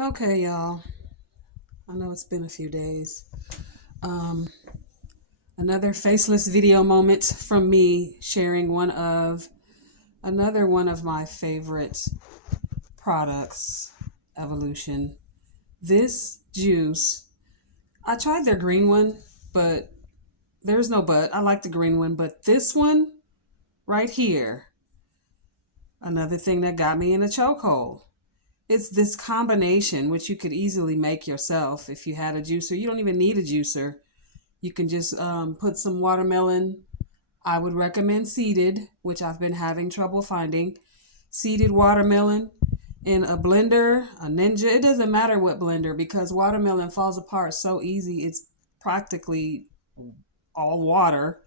Okay, y'all. I know it's been a few days. Um, Another faceless video moment from me sharing another one of my favorite products, Evolution. This juice, I tried their green one, but there's no but. I like the green one, but this one right here, another thing that got me in a chokehold. It's this combination, which you could easily make yourself if you had a juicer. You don't even need a juicer. You can just put some watermelon. I would recommend seeded, which I've been having trouble finding. Seeded watermelon in a blender, a Ninja. It doesn't matter what blender because watermelon falls apart so easy. It's practically all water,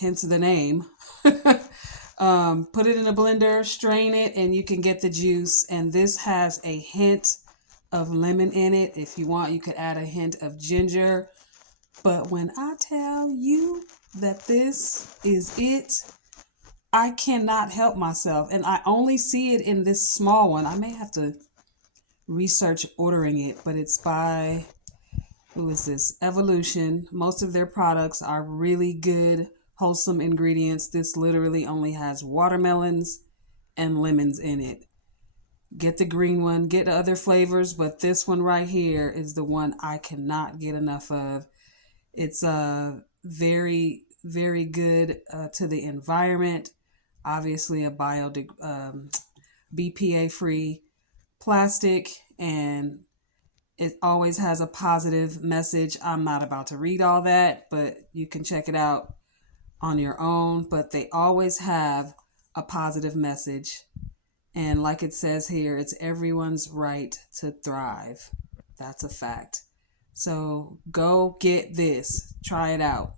hence the name. Put it in a blender, strain it, and you can get the juice. And this has a hint of lemon in it. If you want, you could add a hint of ginger. But when I tell you that this is it, I cannot help myself. And I only see it in this small one. I may have to research ordering it, but it's by, who is this? Evolution. Most of their products are really good, wholesome ingredients. This literally only has watermelons and lemons in it. Get the green one, get the other flavors, but this one right here is the one I cannot get enough of. It's very, very good to the environment. Obviously, a BPA free plastic, and it always has a positive message. I'm not about to read all that, but you can check it out on your own. But they always have a positive message. And like it says here, it's everyone's right to thrive. That's a fact. So go get this. Try it out.